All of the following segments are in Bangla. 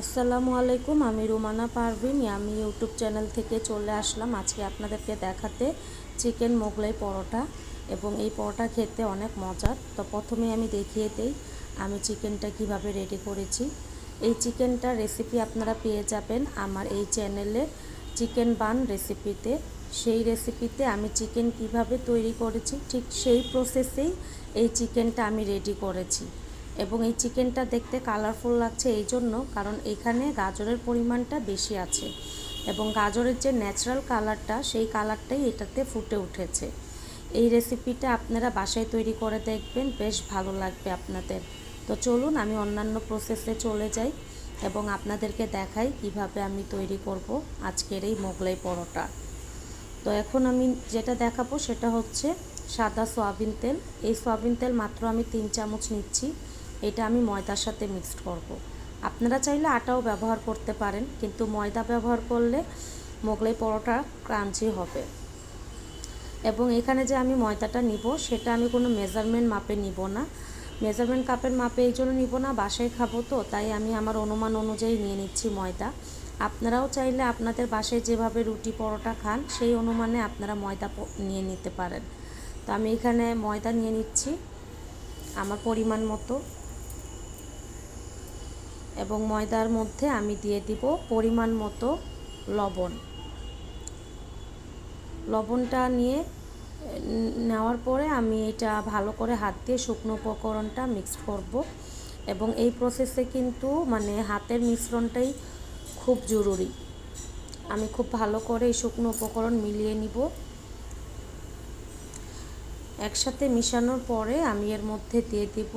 আসসালামু আলাইকুম, আমি রুমানা পারভিন। আমি ইউটিউব চ্যানেল থেকে চলে আসলাম আজকে আপনাদেরকে দেখাতে চিকেন মোগলাই পরোটা এবং এই পরোটা খেতে অনেক মজার। তো প্রথমে আমি দেখিয়ে দেই আমি চিকেনটা কীভাবে রেডি করেছি। এই চিকেনটার রেসিপি আপনারা পেয়ে যাবেন আমার এই চ্যানেলে চিকেন বান রেসিপিতে সেই রেসিপিতে আমি চিকেন কীভাবে তৈরি করেছি, ঠিক সেই প্রসেসেই এই চিকেনটা আমি রেডি করেছি। এবং এই চিকেনটা দেখতে কালারফুল লাগছে এই জন্য কারণ এখানে গাজরের পরিমাণটা বেশি আছে এবং গাজরের যে ন্যাচারাল কালারটা সেই কালারটাই এটাতে ফুটে উঠেছে। এই রেসিপিটা আপনারা বাসায় তৈরি করে দেখবেন, বেশ ভালো লাগবে আপনাদের। তো চলুন আমি অন্যান্য প্রসেসে চলে যাই এবং আপনাদেরকে দেখাই কীভাবে আমি তৈরি করব আজকের এই মোগলাই পরোটা। তো এখন আমি যেটা দেখাবো সেটা হচ্ছে সাদা সয়াবিন তেল। এই সয়াবিন তেল মাত্র আমি তিন চামচ নিচ্ছি। এটা আমি ময়দার সাথে মিক্সড করব। আপনারা চাইলে আটাও ব্যবহার করতে পারেন, কিন্তু ময়দা ব্যবহার করলে মোগলাই পরোটা ক্রাঞ্চি হবে। এবং এখানে যে আমি ময়দাটা নিব, সেটা আমি কোনো মেজারমেন্ট মাপে নিব না। মেজারমেন্ট কাপের মাপে এই জন্য নিব না, বাসায় খাব তো, তাই আমি আমার অনুমান অনুযায়ী নিয়ে নিচ্ছি ময়দা। আপনারাও চাইলে আপনাদের বাসায় যেভাবে রুটি পরোটা খান, সেই অনুমানে আপনারা ময়দা নিয়ে নিতে পারেন। তো আমি এখানে ময়দা নিয়ে নিচ্ছি, আমার পরিমাণ মতো। এবং ময়দার মধ্যে আমি দিয়ে দিব পরিমাণ মতো লবণ। লবণটা নিয়ে, নেওয়ার পরে আমি এটা ভালো করে হাত দিয়ে শুকনো উপকরণটা মিক্স করব এবং এই প্রসেসে কিন্তু মানে হাতের মিশ্রণটাই খুব জরুরি। আমি খুব ভালো করে এই শুকনো উপকরণ মিলিয়ে নিব। একসাথে মিশানোর পরে আমি এর মধ্যে দিয়ে দিব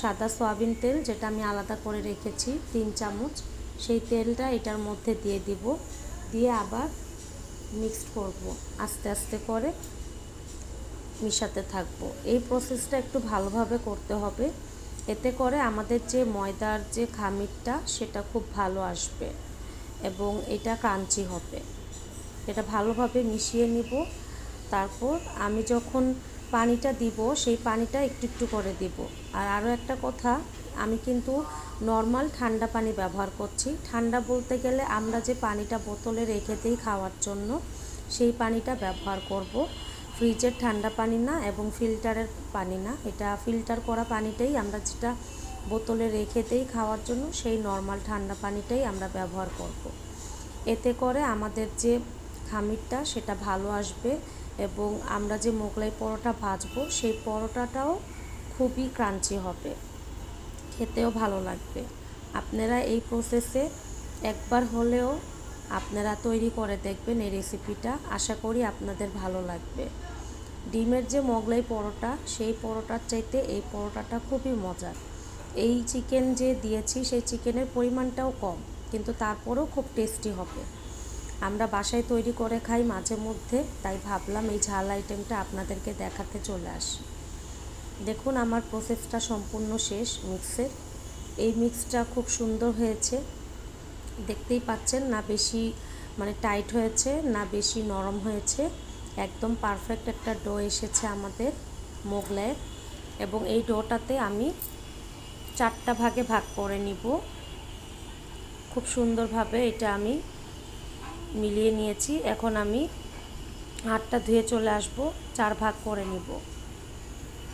সাদা সয়াবিন তেল যেটা আমি আলাদা করে রেখেছি, তিন চামচ। সেই তেলটা এটার মধ্যে দিয়ে দিব। দিয়ে আবার মিক্সড করব। আস্তে আস্তে করে মিশাতে থাকব। এই প্রসেসটা একটু ভালোভাবে করতে হবে। এতে করে আমাদের যে ময়দার যে খামিরটা, সেটা খুব ভালো আসবে এবং এটা কাঞ্চি হবে। এটা ভালোভাবে মিশিয়ে নিব। তারপর আমি যখন পানিটা দিব, সেই পানিটা একটু একটু করে দিব। আর আরও একটা কথা, আমি কিন্তু নর্মাল ঠান্ডা পানি ব্যবহার করছি। ঠান্ডা বলতে গেলে আমরা যে পানিটা বোতলে রেখে দিই খাওয়ার জন্য, সেই পানিটা ব্যবহার করব। ফ্রিজের ঠান্ডা পানি না এবং ফিল্টারের পানি না। এটা ফিল্টার করা পানিটাই আমরা যেটা বোতলে রেখে দিই খাওয়ার জন্য, সেই নর্মাল ঠান্ডা পানিটাই আমরা ব্যবহার করব। এতে করে আমাদের যে খামিরটা, সেটা ভালো আসবে। এবং আমরা যে মোগলাই পরোটা ভাজবো, সেই পরোটাটাও খুবই ক্রাঞ্চি হবে। খেতেও ভালো লাগবে। আপনারা এই প্রসেসে একবার হলেও আপনারা তৈরি করে দেখবেন এই রেসিপিটা আশা করি আপনাদের ভালো লাগবে। ডিমের যে মোগলাই পরোটা, সেই পরোটার চাইতে এই পরোটাটা খুবই মজার। এই চিকেন যে দিয়েছি, সেই চিকেনের পরিমাণটাও কম, কিন্তু তারপরেও খুব টেস্টি হবে। আমরা বাসায় তৈরি করে খাই মাঝে মধ্যে, তাই ভাবলাম এই ঝাল আইটেমটা আপনাদেরকে দেখাতে চলে আসি। দেখুন, আমার প্রসেসটা সম্পূর্ণ শেষ মিক্সের এই মিক্সটা খুব সুন্দর হয়েছে। দেখতেই পাচ্ছেন, না বেশি মানে টাইট হয়েছে, না বেশি নরম হয়েছে। একদম পারফেক্ট একটা ডো এসেছে আমাদের মোগলাইয়ের। এবং এই ডোটাতে আমি চারটা ভাগে ভাগ করে নিব। খুব সুন্দরভাবে এটা আমি মিলিয়ে নিয়েছি। এখন আমি হাতটা ধুয়ে চলে আসব, চার ভাগ করে নিব।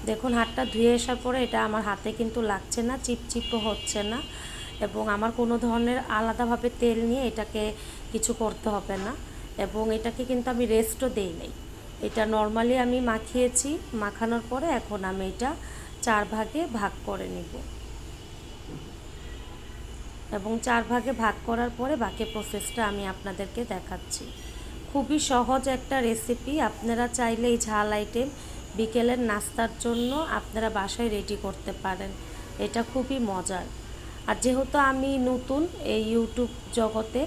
দেখুন, হাতটা ধুয়ে আসার পরে এটা আমার হাতে কিন্তু লাগছে না চিপচিপও হচ্ছে না এবং আমার কোনো ধরনের আলাদাভাবে তেল নিয়ে এটাকে কিছু করতে হবে না এবং এটাকে কিন্তু আমি রেস্টও দেই নাই। এটা নর্মালি আমি মাখিয়েছি, মাখানোর পরে এখন আমি এটা চার ভাগে ভাগ করে নিব। এবং চার ভাগে ভাগ করার পরে বাকি প্রসেসটা আমি আপনাদেরকে দেখাচ্ছি। খুবই সহজ একটা রেসিপি আপনারা চাইলে এই ঝাল আইটেম বিকেলের নাস্তার জন্য আপনারা বাসায় রেডি করতে পারেন। এটা খুবই মজার। আর যেহেতু আমি নতুন এই ইউটিউব জগতে,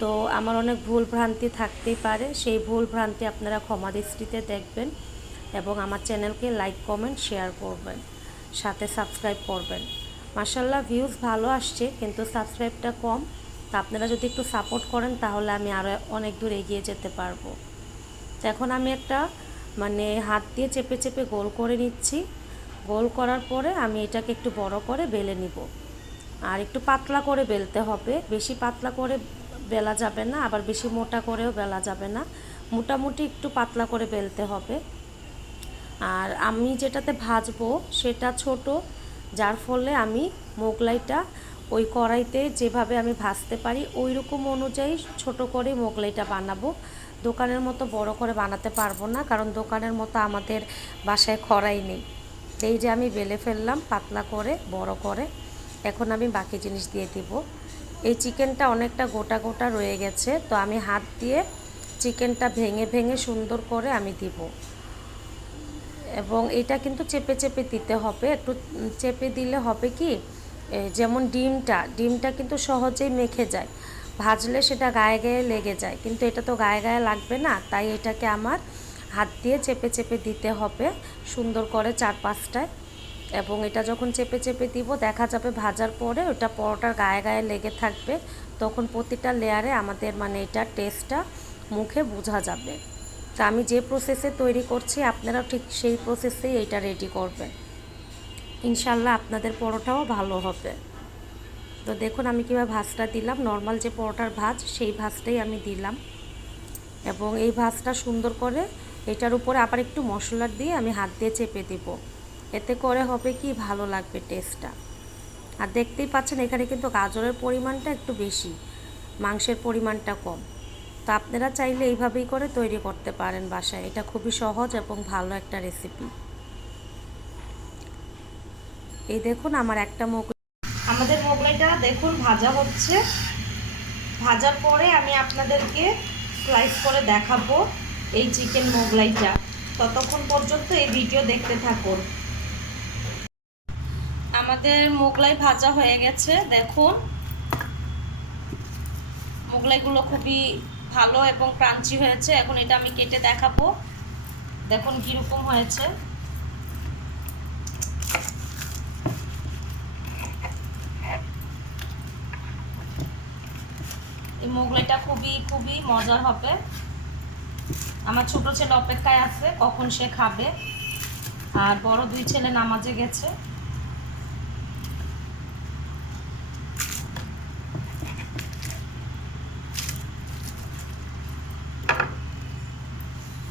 তো আমার অনেক ভুল ভ্রান্তি থাকতেই পারে। সেই ভুল ভ্রান্তি আপনারা ক্ষমা দৃষ্টিতে দেখবেন এবং আমার চ্যানেলকে লাইক কমেন্ট শেয়ার করবেন। সাথে সাবস্ক্রাইব করবেন। মাসাল্লাহ ভিউজ ভালো আসছে, কিন্তু সাবস্ক্রাইবটা কম। তা আপনারা যদি একটু সাপোর্ট করেন, তাহলে আমি আরও অনেক দূর এগিয়ে যেতে পারব। তো এখন আমি একটা মানে হাত দিয়ে চেপে চেপে গোল করে নিচ্ছি। গোল করার পরে আমি এটাকে একটু বড় করে বেলে নিব। আর একটু পাতলা করে বেলতে হবে। বেশি পাতলা করে বেলা যাবে না, আবার বেশি মোটা করেও বেলা যাবে না। মোটামুটি একটু পাতলা করে বেলতে হবে। আর আমি যেটাতে ভাজবো, সেটা ছোট যার ফলে আমি মোগলাইটা ওই কড়াইতে যেভাবে আমি ভাজতে পারি ওই রকম অনুযায়ী ছোট করে মোগলাইটা বানাবো। দোকানের মতো বড় করে বানাতে পারব না, কারণ দোকানের মতো আমাদের বাসায় কড়াই নেই। এই যে আমি বেলে ফেললাম পাতলা করে, বড় করে, এখন আমি বাকি জিনিস দিয়ে দিব। এই চিকেনটা অনেকটা গোটা গোটা রয়ে গেছে, তো আমি হাত দিয়ে চিকেনটা ভেঙে ভেঙে সুন্দর করে আমি দিব। এবং এটা কিন্তু চেপে চেপে দিতে হবে। একটু চেপে দিলে হবে কি যেমন ডিমটা ডিমটা কিন্তু সহজেই মেখে যায়। ভাজলে সেটা গায়ে গায়ে লেগে যায়, কিন্তু এটা তো গায়ে গায়ে লাগবে না, তাই এটাকে আমার হাত দিয়ে চেপে চেপে দিতে হবে সুন্দর করে চার পাঁচটায় এবং এটা যখন চেপে চেপে দিব, দেখা যাবে ভাজার পরে ওটা পরোটার গায়ে গায়ে লেগে থাকবে, তখন প্রতিটা লেয়ারে আমাদের মানে এটার টেস্টটা মুখে বোঝা যাবে। তা আমি যে প্রসেসে তৈরি করছি, আপনারা ঠিক সেই প্রসেসেই এইটা রেডি করবেন। ইনশাল্লাহ আপনাদের পরোটাও ভালো হবে। তো দেখুন, আমি কীভাবে ভাজটা দিলাম। নর্মাল যে পরোটার ভাজ সেই ভাজটাই আমি দিলাম। এবং এই ভাজটা সুন্দর করে এটার উপরে আবার একটু মশলা দিয়ে আমি হাত দিয়ে চেপে দিব। এতে করে হবে কি? ভালো লাগবে টেস্টটা আর দেখতেই পাচ্ছেন, এখানে কিন্তু গাজরের পরিমাণটা একটু বেশি, মাংসের পরিমাণটা কম। তো আপনারা চাইলে এইভাবেই করে তৈরি করতে পারেন বাসায়। এটা খুবই সহজ এবং ভালো একটা রেসিপি এই দেখুন, আমার একটা মুখ আমাদের মোগলাইটা দেখুন, ভাজা হচ্ছে। ভাজার পরে আমি আপনাদেরকে স্লাইস করে দেখাবো এই চিকেন মোগলাইটা। ততক্ষণ পর্যন্ত এই ভিডিও দেখতে থাকুন। আমাদের মোগলাই ভাজা হয়ে গেছে, দেখুন। মোগলাইগুলো খুবই ভালো এবং ক্রাঞ্চি হয়েছে। এখন এটা আমি কেটে দেখাবো। দেখুন কীরকম হয়েছে। এই মোগলাইটা খুবই খুবই মজার হবে। আমার ছোট ছেলে অপেক্ষায় আছে কখন সে খাবে। আর বড় দুই ছেলে নামাজে গেছে।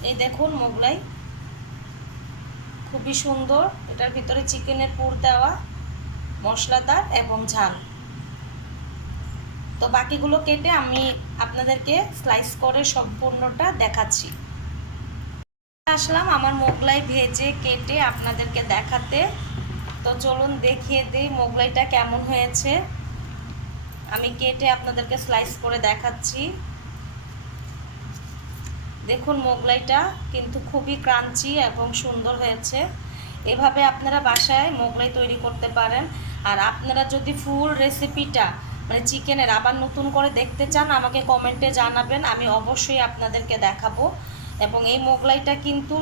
এই দেখুন মোগলাই। খুবই সুন্দর। এটার ভিতরে চিকেনের পুর দেওয়া, মশলাদার এবং ঝাল। তো বাকিগুলো কেটে আমি আপনাদেরকে স্লাইস করে সম্পূর্ণটা দেখাচ্ছি। আসলাম আমার মোগলাই ভেজে কেটে আপনাদেরকে দেখাতে। তো চলুন দেখিয়ে দিই মোগলাইটা কেমন হয়েছে। আমি কেটে আপনাদেরকে স্লাইস করে দেখাচ্ছি। দেখুন, মোগলাইটা কিন্তু খুবই ক্রাঞ্চি এবং সুন্দর হয়েছে। এভাবে আপনারা বাসায় মোগলাই তৈরি করতে পারেন। আর আপনারা যদি ফুল রেসিপিটা মানে চিকেনের আবার নতুন করে দেখতে চান, আমাকে কমেন্টে জানাবেন, আমি অবশ্যই আপনাদেরকে দেখাবো। এবং এই মোগলাইটা কিন্তু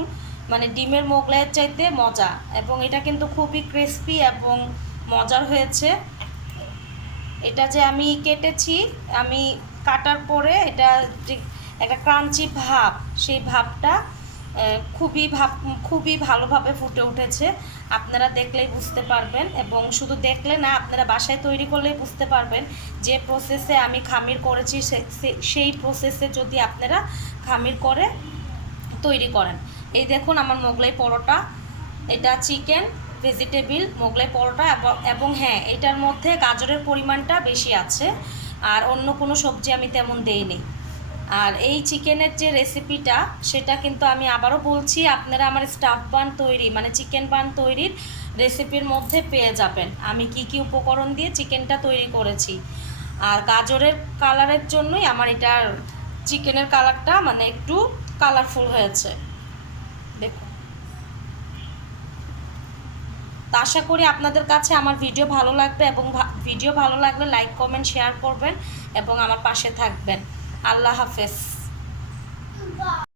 মানে ডিমের মোগলাইয়ের চাইতে মজা। এবং এটা কিন্তু খুবই ক্রিস্পি এবং মজার হয়েছে। এটা যে আমি কেটেছি, আমি কাটার পরে এটা একটা ক্রাঞ্চি ভাব, সেই ভাবটা খুবই ভাব, খুবই ভালোভাবে ফুটে উঠেছে। আপনারা দেখলেই বুঝতে পারবেন এবং শুধু দেখলে না, আপনারা বাসায় তৈরি করলেই বুঝতে পারবেন যে প্রসেসে আমি খামির করেছি সেই প্রসেসে যদি আপনারা খামির করে তৈরি করেন। এই দেখুন আমার মোগলাই পরোটা, এটা চিকেন, ভেজিটেবিল, মোগলাই পরোটা এবং হ্যাঁ এটার মধ্যে গাজরের পরিমাণটা বেশি আছে, আর অন্য কোনো সবজি আমি তেমন দেইনি। আর এই চিকেনের যে রেসিপিটা সেটা কিন্তু আমি আবারও বলছি, আপনারা আমার স্টাফ বান তৈরি মানে চিকেন বান তৈরির রেসিপির মধ্যে পেয়ে যাবেন। আমি কি কি উপকরণ দিয়ে চিকেনটা তৈরি করেছি। আর গাজরের কালারের জন্যই আমার এটার চিকেনের কালারটা মানে একটু কালারফুল হয়েছে। দেখুন। তা আশা করি আপনাদের কাছে আমার ভিডিও ভালো লাগবে এবং ভিডিও ভালো লাগলে লাইক কমেন্ট শেয়ার করবেন এবং আমার পাশে থাকবেন। আল্লাহ হাফেজ।